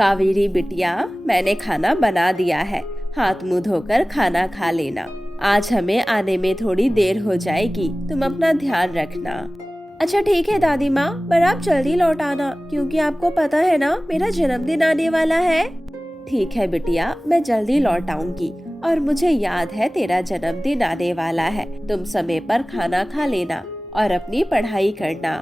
कावेरी बिटिया, मैंने खाना बना दिया है, हाथ मुंह धोकर खाना खा लेना। आज हमें आने में थोड़ी देर हो जाएगी, तुम अपना ध्यान रखना। अच्छा ठीक है दादी माँ, पर आप जल्दी लौट आना, क्योंकि आपको पता है ना मेरा जन्मदिन आने वाला है। ठीक है बिटिया, मैं जल्दी लौट आऊंगी। और मुझे याद है तेरा जन्मदिन आने वाला है, तुम समय पर खाना खा लेना और अपनी पढ़ाई करना।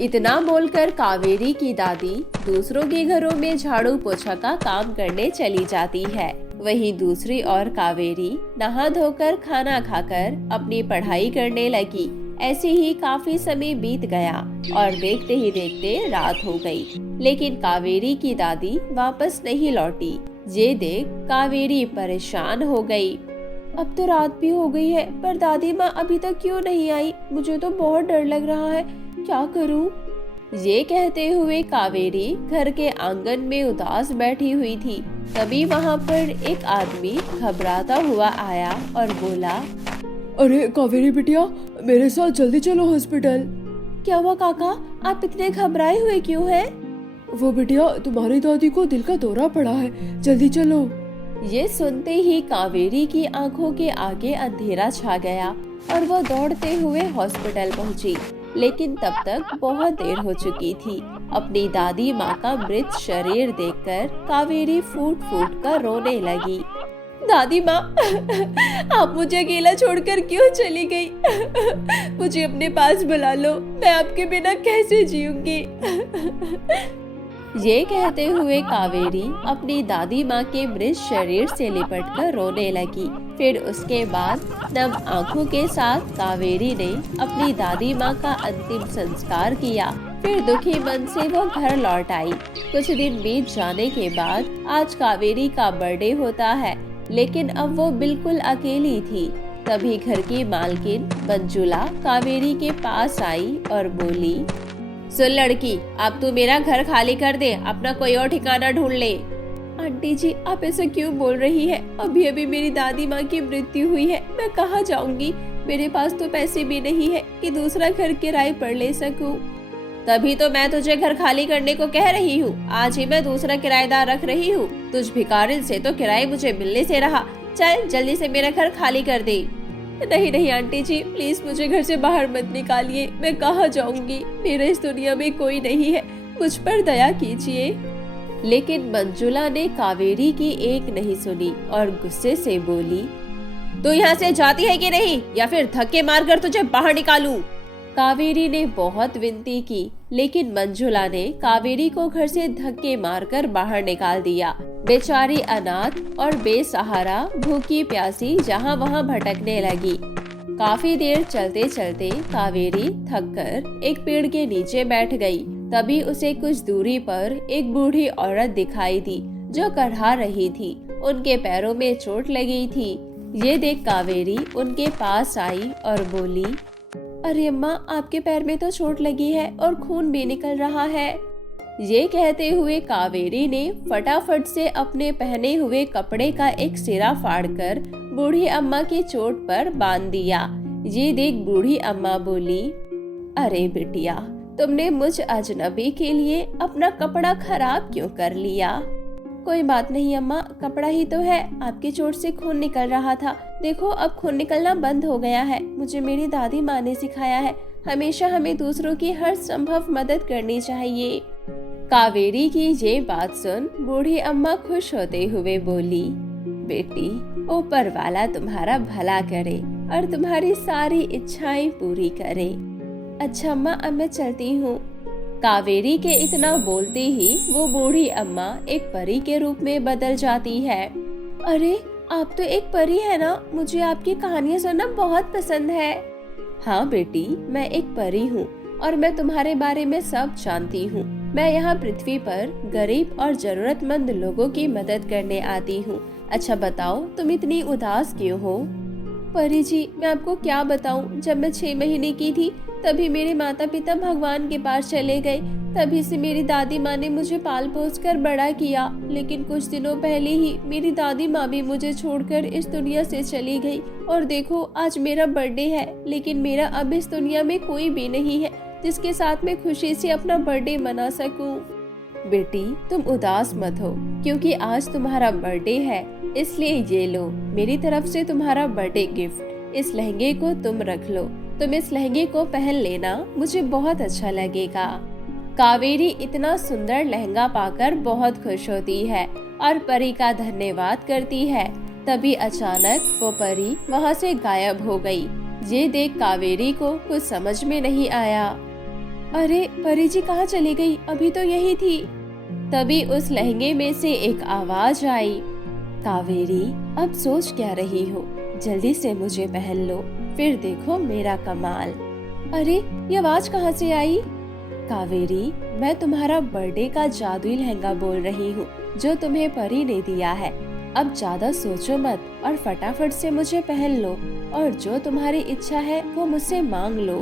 इतना बोलकर कावेरी की दादी दूसरों के घरों में झाड़ू पोछा का काम करने चली जाती है। वहीं दूसरी ओर कावेरी नहा धोकर खाना खाकर अपनी पढ़ाई करने लगी। ऐसे ही काफी समय बीत गया और देखते ही देखते रात हो गई, लेकिन कावेरी की दादी वापस नहीं लौटी। ये देख कावेरी परेशान हो गई। अब तो रात भी हो गई है, पर दादी माँ अभी तक क्यों नहीं आई? मुझे तो बहुत डर लग रहा है, क्या करूं? ये कहते हुए कावेरी घर के आंगन में उदास बैठी हुई थी। तभी वहाँ पर एक आदमी घबराता हुआ आया और बोला, अरे कावेरी बिटिया, मेरे साथ जल्दी चलो हॉस्पिटल। क्या हुआ काका, आप इतने घबराए हुए क्यों हैं? वो बिटिया, तुम्हारी दादी को दिल का दौरा पड़ा है, जल्दी चलो। ये सुनते ही कावेरी की आंखों के आगे अंधेरा छा गया और वो दौड़ते हुए हॉस्पिटल पहुंची। लेकिन तब तक बहुत देर हो चुकी थी। अपनी दादी माँ का मृत शरीर देखकर कावेरी फूट फूट कर रोने लगी। दादी माँ, आप मुझे अकेला छोड़कर क्यों चली गई? मुझे अपने पास बुला लो, मैं आपके बिना कैसे जीऊंगी? ये कहते हुए कावेरी अपनी दादी माँ के मृत शरीर से लिपटकर रोने लगी। फिर उसके बाद नम आंखों के साथ कावेरी ने अपनी दादी माँ का अंतिम संस्कार किया। फिर दुखी मन से वो घर लौट आई। कुछ दिन बीत जाने के बाद आज कावेरी का बर्थडे होता है, लेकिन अब वो बिल्कुल अकेली थी। तभी घर की मालकिन मंजुला कावेरी के पास आई और बोली, सुन लड़की, अब तू मेरा घर खाली कर दे, अपना कोई और ठिकाना ढूंढ ले। आंटी जी, आप ऐसा क्यों बोल रही है? अभी अभी मेरी दादी माँ की मृत्यु हुई है, मैं कहाँ जाऊंगी? मेरे पास तो पैसे भी नहीं है कि दूसरा घर किराए पर ले सकूं। तभी तो मैं तुझे घर खाली करने को कह रही हूँ। आज ही मैं दूसरा किराएदार रख रही हूँ। तुझ भिखारिन से तो किराए मुझे मिलने से रहा। चल जल्दी से मेरा घर खाली कर दे। नहीं नहीं आंटी जी, प्लीज मुझे घर से बाहर मत निकालिए, मैं कहाँ जाऊंगी? मेरे इस दुनिया में कोई नहीं है, मुझ पर दया कीजिए। लेकिन मंजुला ने कावेरी की एक नहीं सुनी और गुस्से से बोली, तू यहाँ से जाती है कि नहीं, या फिर धक्के मारकर तुझे बाहर निकालूं? कावेरी ने बहुत विनती की, लेकिन मंजुला ने कावेरी को घर से धक्के मारकर बाहर निकाल दिया। बेचारी अनाथ और बेसहारा भूखी प्यासी जहाँ वहाँ भटकने लगी। काफी देर चलते चलते कावेरी थककर एक पेड़ के नीचे बैठ गई। तभी उसे कुछ दूरी पर एक बूढ़ी औरत दिखाई दी जो कढ़ा रही थी। उनके पैरों में चोट लगी थी। ये देख कावेरी उनके पास आई और बोली, अरे अम्मा, आपके पैर में तो चोट लगी है और खून भी निकल रहा है। ये कहते हुए कावेरी ने फटाफट से अपने पहने हुए कपड़े का एक सिरा फाड़कर बूढ़ी अम्मा की चोट पर बांध दिया। ये देख बूढ़ी अम्मा बोली, अरे बिटिया, तुमने मुझ अजनबी के लिए अपना कपड़ा खराब क्यों कर लिया? कोई बात नहीं अम्मा, कपड़ा ही तो है, आपकी चोट से खून निकल रहा था, देखो अब खून निकलना बंद हो गया है। मुझे मेरी दादी माँ ने सिखाया है, हमेशा हमें दूसरों की हर संभव मदद करनी चाहिए। कावेरी की ये बात सुन बूढ़ी अम्मा खुश होते हुए बोली, बेटी, ऊपर वाला तुम्हारा भला करे और तुम्हारी सारी इच्छाएं पूरी करे। अच्छा अम्मा, अब मैं चलती हूँ। कावेरी के इतना बोलते ही वो बूढ़ी अम्मा एक परी के रूप में बदल जाती है। अरे आप तो एक परी है ना, मुझे आपकी कहानियाँ सुनना बहुत पसंद है। हाँ बेटी, मैं एक परी हूँ और मैं तुम्हारे बारे में सब जानती हूँ। मैं यहाँ पृथ्वी पर गरीब और जरूरतमंद लोगों की मदद करने आती हूँ। अच्छा बताओ, तुम इतनी उदास क्यों हो? परी जी, मैं आपको क्या बताऊं, जब मैं 6 महीने की थी तभी मेरे माता पिता भगवान के पास चले गए। तभी से मेरी दादी माँ ने मुझे पाल पोस कर बड़ा किया, लेकिन कुछ दिनों पहले ही मेरी दादी माँ भी मुझे छोड़कर इस दुनिया से चली गई। और देखो, आज मेरा बर्थडे है, लेकिन मेरा अब इस दुनिया में कोई भी नहीं है जिसके साथ मैं खुशी से अपना बर्थडे मना सकूं। बेटी तुम उदास मत हो, क्योंकि आज तुम्हारा बर्थडे है, इसलिए ये लो मेरी तरफ से तुम्हारा बर्थडे गिफ्ट। इस लहंगे को तुम रख लो, तुम इस लहंगे को पहन लेना, मुझे बहुत अच्छा लगेगा। कावेरी इतना सुंदर लहंगा पाकर बहुत खुश होती है और परी का धन्यवाद करती है। तभी अचानक वो परी वहाँ से गायब हो गई। ये देख कावेरी को कुछ समझ में नहीं आया। अरे परी जी कहाँ चली गई, अभी तो यही थी। तभी उस लहंगे में से एक आवाज आई, कावेरी अब सोच क्या रही हो, जल्दी से मुझे पहन लो, फिर देखो मेरा कमाल। अरे ये आवाज कहाँ से आई? कावेरी मैं तुम्हारा बर्थडे का जादुई लहंगा बोल रही हूँ जो तुम्हें परी ने दिया है। अब ज्यादा सोचो मत और फटाफट से मुझे पहन लो, और जो तुम्हारी इच्छा है वो मुझसे मांग लो।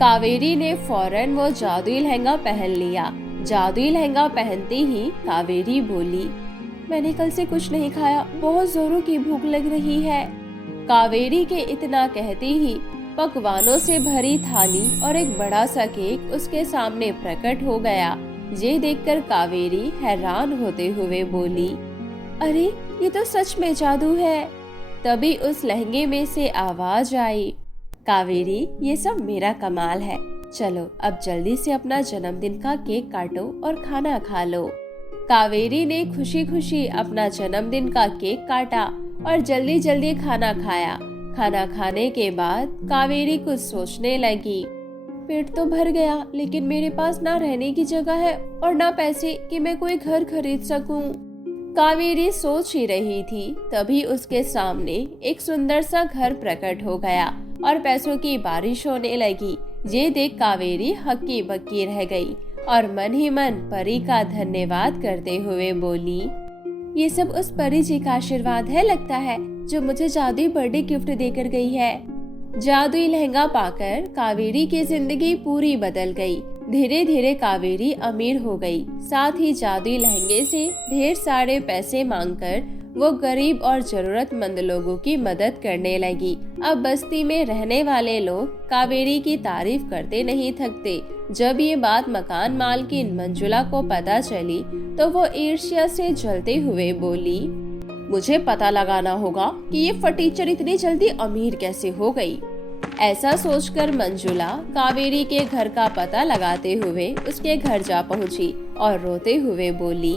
कावेरी ने फौरन वो जादुई लहंगा पहन लिया। जादुई लहंगा पहनते ही कावेरी बोली, मैंने कल से कुछ नहीं खाया, बहुत जोरों की भूख लग रही है। कावेरी के इतना कहते ही पकवानों से भरी थाली और एक बड़ा सा केक उसके सामने प्रकट हो गया। ये देखकर कावेरी हैरान होते हुए बोली, अरे ये तो सच में जादू है। तभी उस लहंगे में से आवाज आई, कावेरी ये सब मेरा कमाल है, चलो अब जल्दी से अपना जन्मदिन का केक काटो और खाना खा लो। कावेरी ने खुशी खुशी अपना जन्मदिन का केक काटा और जल्दी जल्दी खाना खाया। खाना खाने के बाद कावेरी कुछ सोचने लगी। पेट तो भर गया, लेकिन मेरे पास ना रहने की जगह है और ना पैसे कि मैं कोई घर खरीद सकूं। कावेरी सोच ही रही थी, तभी उसके सामने एक सुंदर सा घर प्रकट हो गया और पैसों की बारिश होने लगी। ये देख कावेरी हक्की बक्की रह गई और मन ही मन परी का धन्यवाद करते हुए बोली, ये सब उस परी जी का आशीर्वाद है लगता है, जो मुझे जादुई बर्थडे गिफ्ट देकर गई है। जादुई लहंगा पाकर कावेरी की जिंदगी पूरी बदल गई। धीरे धीरे कावेरी अमीर हो गई। साथ ही जादुई लहंगे से ढेर सारे पैसे मांगकर वो गरीब और जरूरतमंद लोगों की मदद करने लगी। अब बस्ती में रहने वाले लोग कावेरी की तारीफ करते नहीं थकते। जब ये बात मकान मालकिन मंजुला को पता चली तो वो ईर्ष्या से जलते हुए बोली, मुझे पता लगाना होगा कि ये फटीचर इतनी जल्दी अमीर कैसे हो गई। ऐसा सोचकर मंजुला कावेरी के घर का पता लगाते हुए उसके घर जा पहुंची और रोते हुए बोली,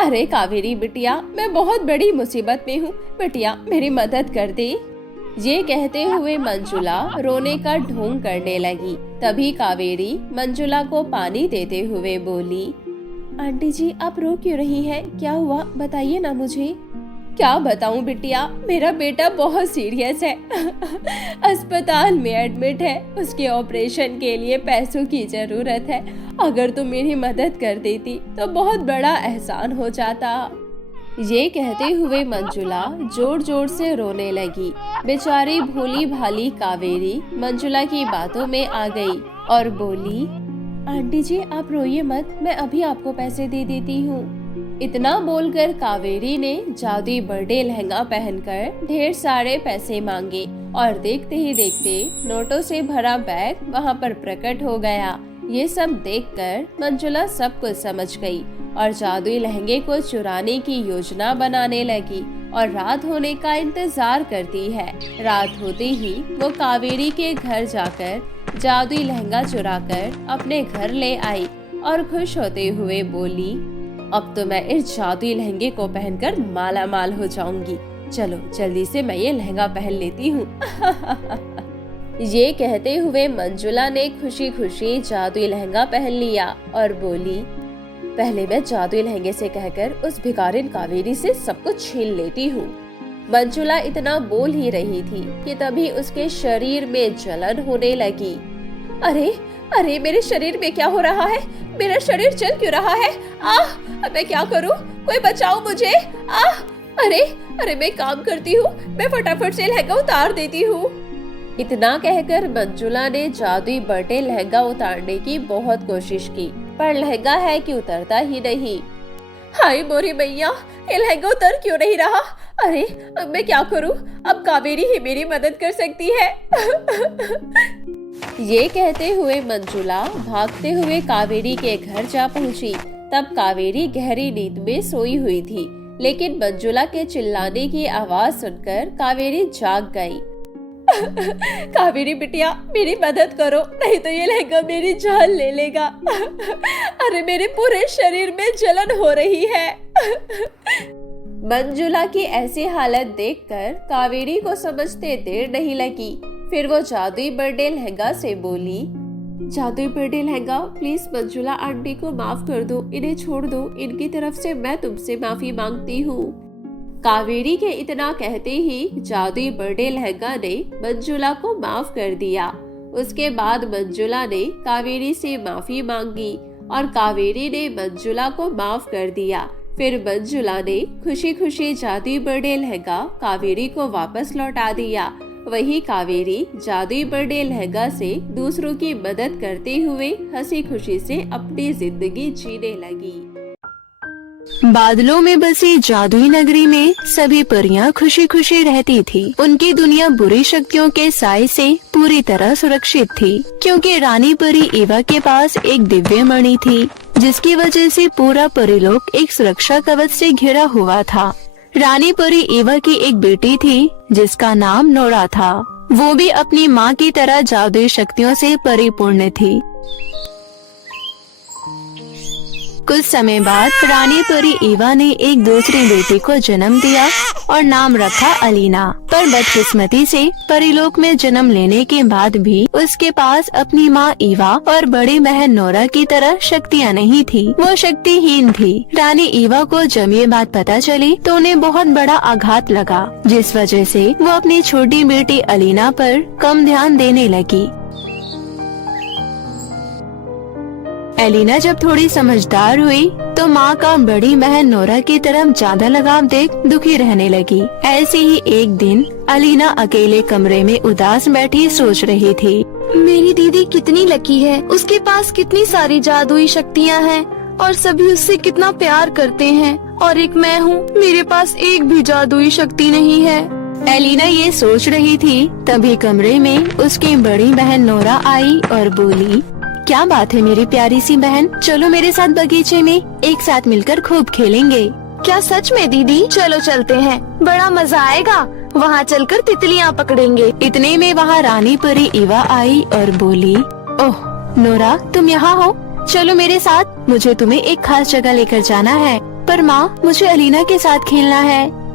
अरे कावेरी बिटिया, मैं बहुत बड़ी मुसीबत में हूँ, बिटिया मेरी मदद कर दे। ये कहते हुए मंजुला रोने का ढोंग करने लगी। तभी कावेरी मंजुला को पानी देते हुए बोली, आंटी जी आप रो क्यों रही हैं? क्या हुआ बताइए ना मुझे। क्या बताऊं बिटिया, मेरा बेटा बहुत सीरियस है अस्पताल में एडमिट है, उसके ऑपरेशन के लिए पैसों की जरूरत है। अगर तुम मेरी मदद कर देती तो बहुत बड़ा एहसान हो जाता। ये कहते हुए मंजुला जोर जोर से रोने लगी। बेचारी भोली भाली कावेरी मंजुला की बातों में आ गई और बोली, आंटी जी आप रोइए मत, मैं अभी आपको पैसे दे देती हूँ। इतना बोलकर कावेरी ने जादुई बर्थडे लहंगा पहनकर ढेर सारे पैसे मांगे और देखते ही देखते नोटों से भरा बैग वहाँ पर प्रकट हो गया। ये सब देखकर मंजुला सब कुछ समझ गई और जादुई लहंगे को चुराने की योजना बनाने लगी और रात होने का इंतजार करती है। रात होते ही वो कावेरी के घर जाकर जादुई लहंगा चुराकर अपने घर ले आई और खुश होते हुए बोली, अब तो मैं इस जादुई लहंगे को पहनकर माला माल हो जाऊंगी। चलो जल्दी से मैं ये लहंगा पहन लेती हूँ ये कहते हुए मंजुला ने खुशी खुशी जादुई लहंगा पहन लिया और बोली, पहले मैं जादुई लहंगे से कहकर उस भिखारिन कावेरी से सब कुछ छीन लेती हूँ। मंजुला इतना बोल ही रही थी कि तभी उसके शरीर में जलन होने लगी। अरे अरे मेरे शरीर में क्या हो रहा है? मेरा शरीर जल क्यों रहा है? अब मैं क्या करूं? कोई बचाओ मुझे। अरे अरे मैं काम करती हूँ, मैं फटाफट से लहंगा उतार देती हूँ। इतना कहकर मंजुला ने जादुई बर्थडे लहंगा उतारने की बहुत कोशिश की, पर लहंगा है कि उतरता ही नहीं। हाय मोरी मैया, ये लहंगा उतर क्यों नहीं रहा? अरे अब मैं क्या करूं? अब कावेरी ही मेरी मदद कर सकती है ये कहते हुए मंजुला भागते हुए कावेरी के घर जा पहुंची। तब कावेरी गहरी नींद में सोई हुई थी, लेकिन मंजुला के चिल्लाने की आवाज सुनकर कावेरी जाग गई। कावेरी बिटिया, मेरी मदद करो, नहीं तो ये लहंगा मेरी जान ले लेगा। अरे मेरे पूरे शरीर में जलन हो रही है। मंजुला की ऐसी हालत देखकर कावेरी को समझते देर नहीं लगी। फिर वो जादुई बर्थडे लहंगा से बोली, जादुई birthday lehenga, please Manjula aunty को माफ कर दो, इन्हें छोड़ दो, इनकी तरफ से मैं तुमसे माफी मांगती हूँ। कावेरी के इतना कहते ही जादुई बर्थडे लहंगा ने मंजुला को माफ कर दिया। उसके बाद मंजुला ने कावेरी से माफी मांगी और कावेरी ने मंजुला को माफ कर दिया। फिर मंजुला ने खुशी खुशी जादुई बर्थडे लहंगा कावेरी को वापस लौटा दिया। वही कावेरी जादुई बर्थडे लहंगा से दूसरों की मदद करते हुए हंसी खुशी से अपनी जिंदगी जीने लगी। बादलों में बसी जादुई नगरी में सभी परियां खुशी खुशी रहती थी। उनकी दुनिया बुरी शक्तियों के साए से पूरी तरह सुरक्षित थी, क्योंकि रानी परी ईवा के पास एक दिव्य मणि थी, जिसकी वजह से पूरा परिलोक एक सुरक्षा कवच से घिरा हुआ था। रानी परी ईवा की एक बेटी थी जिसका नाम नोरा था। वो भी अपनी माँ की तरह जादुई शक्तियों से परिपूर्ण थी। कुछ समय बाद रानी परी ईवा ने एक दूसरी बेटी को जन्म दिया और नाम रखा अलीना। पर बदकिस्मती से परिलोक में जन्म लेने के बाद भी उसके पास अपनी माँ ईवा और बड़ी बहन नोरा की तरह शक्तियाँ नहीं थी। वो शक्तिहीन थी। रानी ईवा को जब ये बात पता चली तो उन्हें बहुत बड़ा आघात लगा, जिस वजह से वो अपनी छोटी बेटी अलीना पर कम ध्यान देने लगी। एलिना जब थोड़ी समझदार हुई तो माँ का बड़ी बहन नोरा की तरफ ज्यादा लगाव देख दुखी रहने लगी। ऐसे ही एक दिन अलीना अकेले कमरे में उदास बैठी सोच रही थी। मेरी दीदी कितनी लकी है, उसके पास कितनी सारी जादुई शक्तियाँ हैं और सभी उससे कितना प्यार करते हैं, और एक मैं हूँ, मेरे पास एक भी जादुई शक्ति नहीं है। एलिना ये सोच रही थी, तभी कमरे में उसकी बड़ी बहन नोरा आई और बोली, क्या बात है मेरी प्यारी सी बहन, चलो मेरे साथ बगीचे में एक साथ मिलकर खूब खेलेंगे। क्या सच में दीदी? चलो चलते हैं, बड़ा मजा आएगा, वहाँ चलकर तितलियाँ पकड़ेंगे। इतने में वहाँ रानी परी ईवा आई और बोली, ओह नोरा, तुम यहाँ हो, चलो मेरे साथ, मुझे तुम्हें एक खास जगह लेकर जाना है। पर माँ, मुझे अलीना के साथ खेलना है।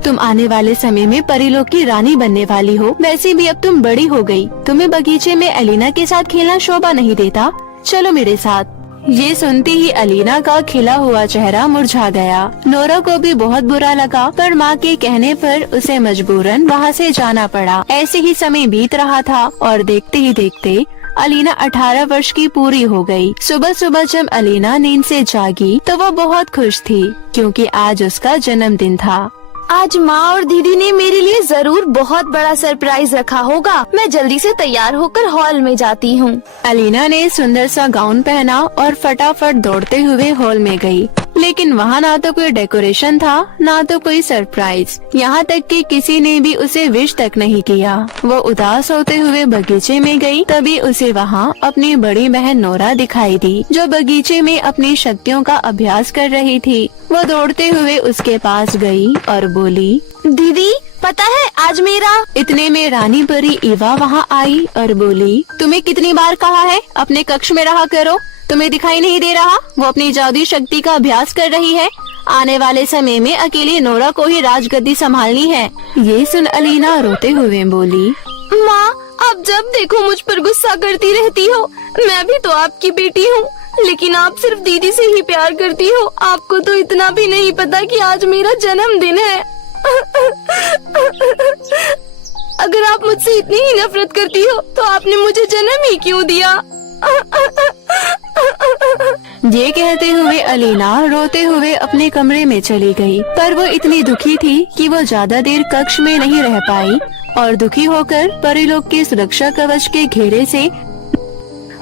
तुम आने वाले समय में परिलोक की रानी बनने वाली हो, वैसे भी अब तुम बड़ी हो गई, तुम्हें बगीचे में अलीना के साथ खेलना शोभा नहीं देता, चलो मेरे साथ। ये सुनते ही अलीना का खिला हुआ चेहरा मुरझा गया। नोरा को भी बहुत बुरा लगा, पर माँ के कहने पर उसे मजबूरन वहाँ से जाना पड़ा। ऐसे ही समय बीत रहा था और देखते ही देखते अलीना 18 वर्ष की पूरी हो गई। सुबह सुबह जब अलीना नींद से जागी तो वो बहुत खुश थी, क्योंकि आज उसका जन्मदिन था। आज माँ और दीदी ने मेरे लिए जरूर बहुत बड़ा सरप्राइज रखा होगा। मैं जल्दी से तैयार होकर हॉल में जाती हूँ। अलीना ने सुंदर सा गाउन पहना और फटाफट दौड़ते हुए हॉल में गई। लेकिन वहाँ ना तो कोई डेकोरेशन था, ना तो कोई सरप्राइज। यहाँ तक कि किसी ने भी उसे विश तक नहीं किया। वो उदास होते हुए बगीचे में गई, तभी उसे वहाँ अपनी बड़ी बहन नोरा दिखाई दी, जो बगीचे में अपनी शक्तियों का अभ्यास कर रही थी। वो दौड़ते हुए उसके पास गई और बोली, दीदी पता है आज मेरा। इतने में रानी परी ईवा वहाँ आई और बोली, तुम्हें कितनी बार कहा है अपने कक्ष में रहा करो, तुम्हें दिखाई नहीं दे रहा? वो अपनी जादुई शक्ति का अभ्यास कर रही है। आने वाले समय में अकेले नोरा को ही राजगद्दी संभालनी है। ये सुन अलीना रोते हुए बोली, माँ, आप जब देखो मुझ पर गुस्सा करती रहती हो। मैं भी तो आपकी बेटी हूँ, लेकिन आप सिर्फ दीदी से ही प्यार करती हो। आपको तो इतना भी नहीं पता कि आज मेरा जन्मदिन है। अगर आप मुझसे इतनी ही नफरत करती हो तो आपने मुझे जन्म ही क्यों दिया? ये कहते हुए अलीना रोते हुए अपने कमरे में चली गई। पर वो इतनी दुखी थी कि वो ज्यादा देर कक्ष में नहीं रह पाई और दुखी होकर परिलोक के सुरक्षा कवच के घेरे से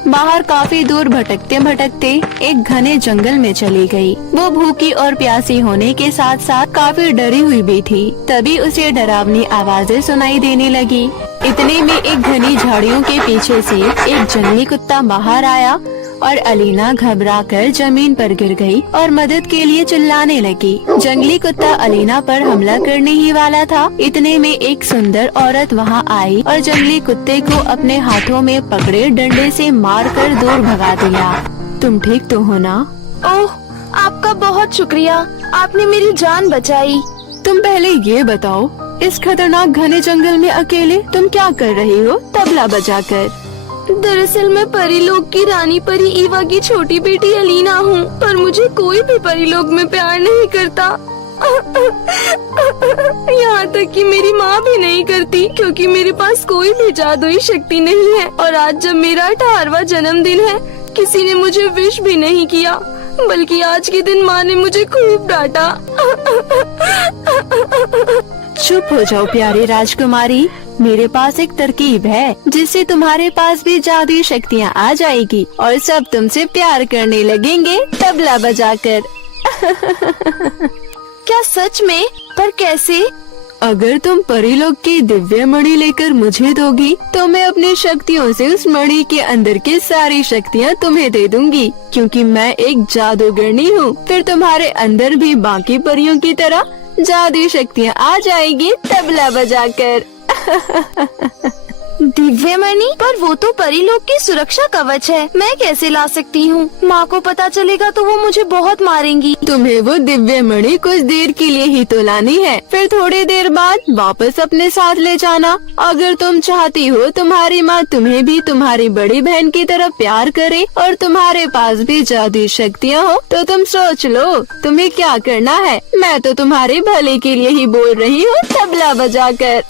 बाहर काफी दूर भटकते भटकते एक घने जंगल में चली गई। वो भूखी और प्यासी होने के साथ साथ काफी डरी हुई भी थी। तभी उसे डरावनी आवाजें सुनाई देने लगी। इतने में एक घनी झाड़ियों के पीछे से एक जंगली कुत्ता बाहर आया और अलीना घबराकर जमीन पर गिर गई और मदद के लिए चिल्लाने लगी। जंगली कुत्ता अलीना पर हमला करने ही वाला था। इतने में एक सुंदर औरत वहाँ आई और जंगली कुत्ते को अपने हाथों में पकड़े डंडे से मारकर दूर भगा दिया। तुम ठीक तो हो ना? ओह, आपका बहुत शुक्रिया, आपने मेरी जान बचाई। तुम पहले ये बताओ, इस खतरनाक घने जंगल में अकेले तुम क्या कर रही हो तबला बजाकर? दरअसल मैं परीलोक की रानी परी ईवा की छोटी बेटी अलीना हूँ, पर मुझे कोई भी परीलोक में प्यार नहीं करता। यहाँ तक कि मेरी माँ भी नहीं करती, क्योंकि मेरे पास कोई भी जादुई शक्ति नहीं है। और आज जब मेरा 18वां जन्मदिन है, किसी ने मुझे विश भी नहीं किया, बल्कि आज के दिन माँ ने मुझे खूब डांटा। चुप हो जाओ प्यारी राजकुमारी, मेरे पास एक तरकीब है जिससे तुम्हारे पास भी जादुई शक्तियाँ आ जाएगी और सब तुमसे प्यार करने लगेंगे तबला बजाकर। क्या सच में? पर कैसे? अगर तुम परीलोक की दिव्य मणि लेकर मुझे दोगी तो मैं अपनी शक्तियों से उस मणि के अंदर की सारी शक्तियाँ तुम्हें दे दूंगी, क्योंकि मैं एक जादूगरनी हूँ। फिर तुम्हारे अंदर भी बाकी परियों की तरह जादुई शक्तियाँ आ जाएगी तबला बजाकर। दिव्य मणि? पर वो तो परीलोक की सुरक्षा कवच है, मैं कैसे ला सकती हूँ? माँ को पता चलेगा तो वो मुझे बहुत मारेंगी। तुम्हें वो दिव्य मणि कुछ देर के लिए ही तो लानी है, फिर थोड़ी देर बाद वापस अपने साथ ले जाना। अगर तुम चाहती हो तुम्हारी माँ तुम्हें भी तुम्हारी बड़ी बहन की तरह प्यार करे और तुम्हारे पास भी जादुई शक्तियाँ हो, तो तुम सोच लो तुम्हें क्या करना है। मैं तो तुम्हारे भले के लिए ही बोल रही हूँ तबला बजाकर।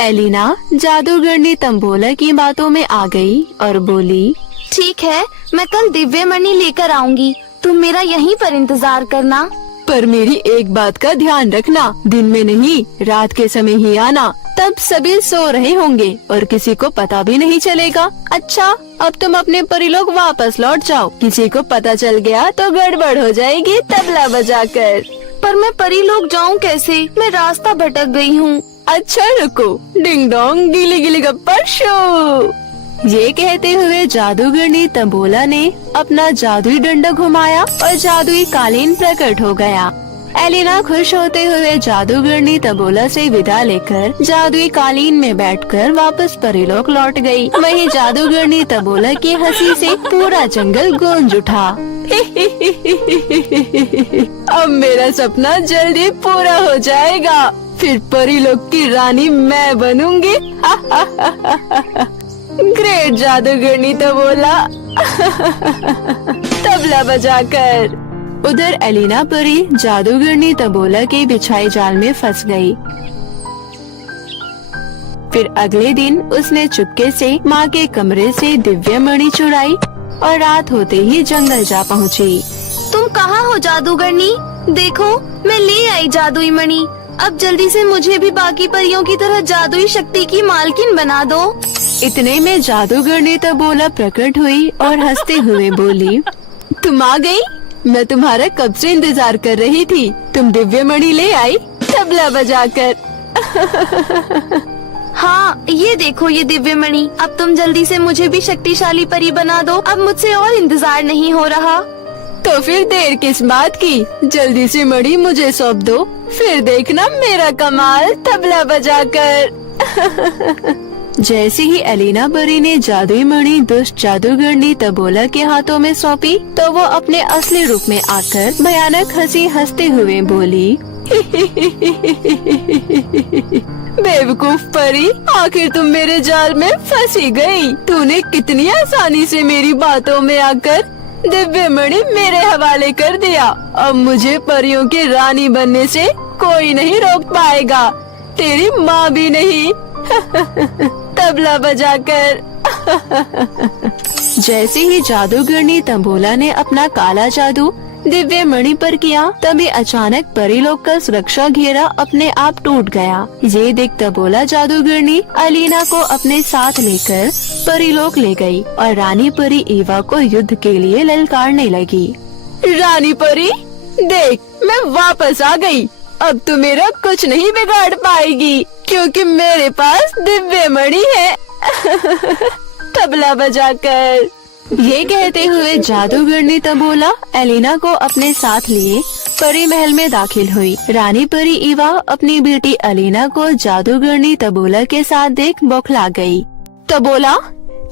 एलिना जादूगरनी तंबोला की बातों में आ गई और बोली, ठीक है, मैं कल दिव्य मणि लेकर आऊंगी, तुम मेरा यहीं पर इंतजार करना। पर मेरी एक बात का ध्यान रखना, दिन में नहीं रात के समय ही आना, तब सभी सो रहे होंगे और किसी को पता भी नहीं चलेगा। अच्छा, अब तुम अपने परीलोक वापस लौट जाओ, किसी को पता चल गया तो गड़बड़ हो जाएगी तबला बजाकर। पर मैं परीलोक जाऊँ कैसे? मैं रास्ता भटक गई हूँ। अच्छा रुको, डिंग डोंग गिली गिली गप्पर शो। ये कहते हुए जादूगरनी तंबोला ने अपना जादुई डंडा घुमाया और जादुई कालीन प्रकट हो गया। एलिना खुश होते हुए जादूगरनी तंबोला से विदा लेकर जादुई कालीन में बैठकर वापस परीलोक लौट गई। वहीं जादूगरनी तंबोला की हंसी से पूरा जंगल गूंज उठा। अब मेरा सपना जल्दी पूरा हो जाएगा, फिर परीलोक की रानी मैं बनूंगी। ग्रेट जादूगरनी तंबोला। तबला बजाकर। उधर एलिना परी जादूगरनी तंबोला के बिछाए जाल में फंस गई। फिर अगले दिन उसने चुपके से माँ के कमरे से दिव्य मणि चुराई और रात होते ही जंगल जा पहुँची। तुम कहाँ हो जादूगरनी? देखो, मैं ले आई जादुई मणि। अब जल्दी से मुझे भी बाकी परियों की तरह जादुई शक्ति की मालकिन बना दो। इतने में जादूगरनी तंबोला प्रकट हुई और हंसते हुए बोली, तुम आ गई? मैं तुम्हारा कब से इंतजार कर रही थी। तुम दिव्य मणि ले आई तबला बजाकर। हाँ, ये देखो ये दिव्य मणि। अब तुम जल्दी से मुझे भी शक्तिशाली परी बना दो, अब मुझसे और इंतजार नहीं हो रहा। तो फिर देर किस बात की, जल्दी से मणि मुझे सौंप दो, फिर देखना मेरा कमाल तबला बजाकर। जैसे ही एलिना परी ने जादुई मणि दुष्ट जादूगरनी तंबोला के हाथों में सौंपी, तो वो अपने असली रूप में आकर भयानक हंसी हंसते हुए बोली, बेवकूफ परी, आखिर तुम मेरे जाल में फंसी गई। तूने कितनी आसानी से मेरी बातों में आकर दिव्य मणि मेरे हवाले कर दिया। अब मुझे परियों की रानी बनने से कोई नहीं रोक पाएगा, तेरी माँ भी नहीं। तबला बजाकर। जैसे ही जादूगरनी तंबोला ने अपना काला जादू दिव्य मणि पर किया, तभी अचानक परीलोक का सुरक्षा घेरा अपने आप टूट गया। ये देख तंबोला जादूगरनी अलीना को अपने साथ लेकर परीलोक ले गई और रानी परी ईवा को युद्ध के लिए ललकारने लगी। रानी परी, देख मैं वापस आ गई। अब तू मेरा कुछ नहीं बिगाड़ पाएगी, क्योंकि मेरे पास दिव्य मणि है। तबला बजाकर। ये कहते हुए जादूगरनी तबोला एलिना को अपने साथ लिए परी महल में दाखिल हुई। रानी परी ईवा अपनी बेटी एलिना को जादूगरनी तबोला के साथ देख बौखला गई। तबोला,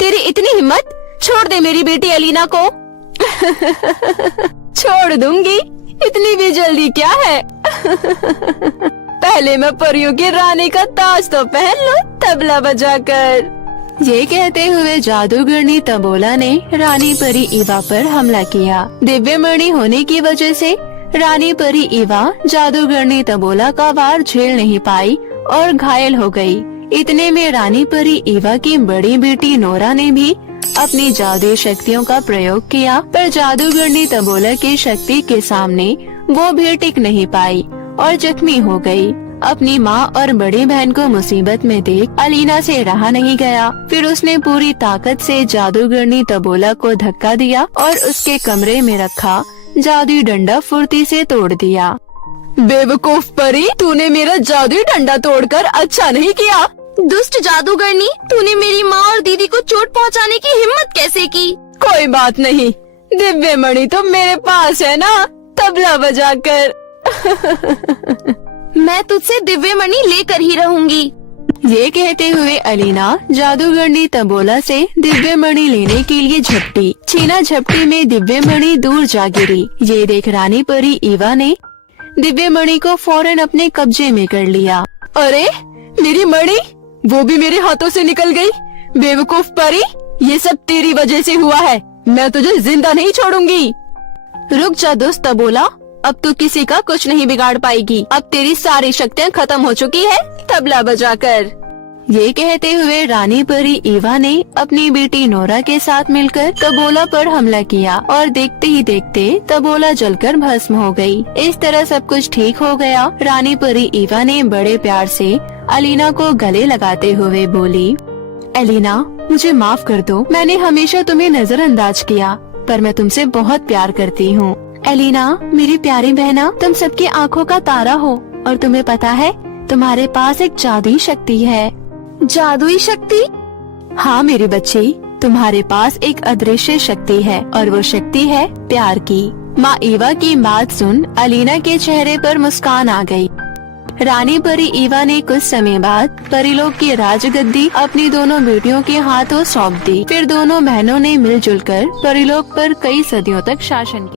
तेरी इतनी हिम्मत, छोड़ दे मेरी बेटी एलिना को। छोड़ दूंगी, इतनी भी जल्दी क्या है। पहले मैं परियों की रानी का ताज तो पहन लूं, तबला बजाकर। ये कहते हुए जादूगरनी तबोला ने रानी परी ईवा पर हमला किया। दिव्य मणि होने की वजह से रानी परी ईवा जादूगरनी तबोला का वार झेल नहीं पाई और घायल हो गई। इतने में रानी परी ईवा की बड़ी बेटी नोरा ने भी अपनी जादुई शक्तियों का प्रयोग किया, पर जादूगरनी तबोला की शक्ति के सामने वो भी टिक नहीं पाई और जख्मी हो गई। अपनी माँ और बड़ी बहन को मुसीबत में देख एलिना से रहा नहीं गया। फिर उसने पूरी ताकत से जादूगरनी तबोला को धक्का दिया और उसके कमरे में रखा जादुई डंडा फुर्ती से तोड़ दिया। बेवकूफ परी, तूने मेरा जादुई डंडा तोड़कर अच्छा नहीं किया। दुष्ट जादूगरनी, तूने मेरी माँ और दीदी को चोट पहुँचाने की हिम्मत कैसे की? कोई बात नहीं, दिव्य मणि तो मेरे पास है ना, तबला बजाकर। मैं तुझसे दिव्य मणि लेकर ही रहूंगी। ये कहते हुए एलिना जादूगरनी तबोला से दिव्य मणि लेने के लिए झपटी। छीना झपटी में दिव्य मणि दूर जा गिरी। ये देख रानी परी ईवा ने दिव्य मणि को फौरन अपने कब्जे में कर लिया। अरे मेरी मणि, वो भी मेरे हाथों से निकल गई। बेवकूफ परी, ये सब तेरी वजह से हुआ है। मैं तुझे जिंदा नहीं छोड़ूंगी। रुक जा दोस्त तबोला, अब तू किसी का कुछ नहीं बिगाड़ पाएगी। अब तेरी सारी शक्तियाँ खत्म हो चुकी है, तबला बजाकर। ये कहते हुए रानी परी ईवा ने अपनी बेटी नोरा के साथ मिलकर तबोला पर हमला किया और देखते ही देखते तबोला जलकर भस्म हो गई। इस तरह सब कुछ ठीक हो गया। रानी परी ईवा ने बड़े प्यार से एलिना को गले लगाते हुए बोली, एलिना, मुझे माफ कर दो। मैंने हमेशा तुम्हें नजरअंदाज किया, पर मैं तुमसे बहुत प्यार करती हूँ। एलिना, मेरी प्यारी बहना, तुम सबकी आँखों का तारा हो और तुम्हें पता है तुम्हारे पास एक जादुई शक्ति है। जादुई शक्ति? हाँ मेरी बच्ची, तुम्हारे पास एक अदृश्य शक्ति है और वो शक्ति है प्यार की। माँ ईवा की बात सुन एलिना के चेहरे पर मुस्कान आ गई। रानी परी ईवा ने कुछ समय बाद परीलोक की राजगद्दी अपनी दोनों बेटियों के हाथों सौंप दी। फिर दोनों बहनों ने मिलजुल कर परीलोक पर कई सदियों तक शासन किया।